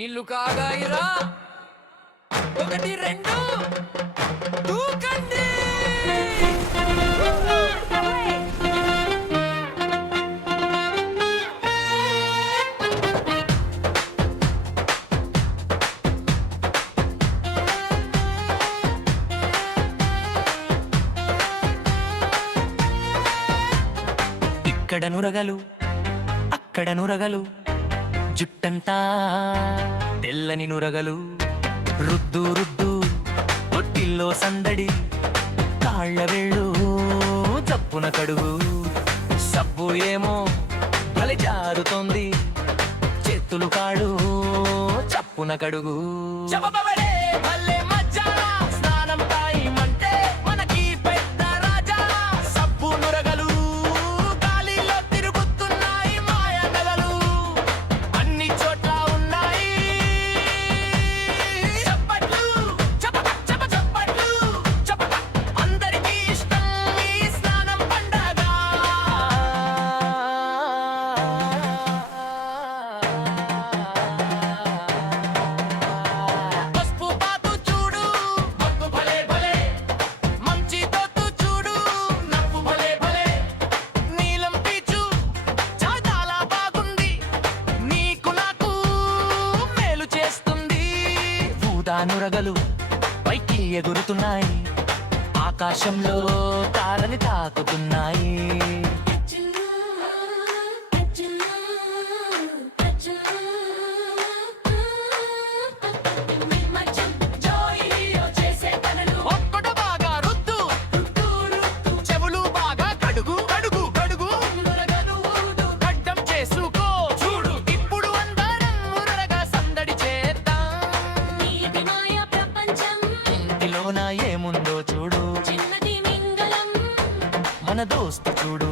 నీళ్లు కాగాయిరా ఒకటి రెండు దూకండి. ఇక్కడ నురగలు అక్కడ నురగలు జుట్టంతా తెల్లని నురగలు రుద్దు రుద్దు ఒట్టిల్లో సందడి కాళ్ళ వేళ్ళు చప్పున కడుగు సబ్బు ఏమో బలి జారుతోంది చేతులు కాడు చప్పున కడుగు నురగలు పైకి ఎగురుతున్నాయి ఆకాశంలో తారని తాకుతున్నాయి. ఏముందో చూడు మన దోస్తు చూడు.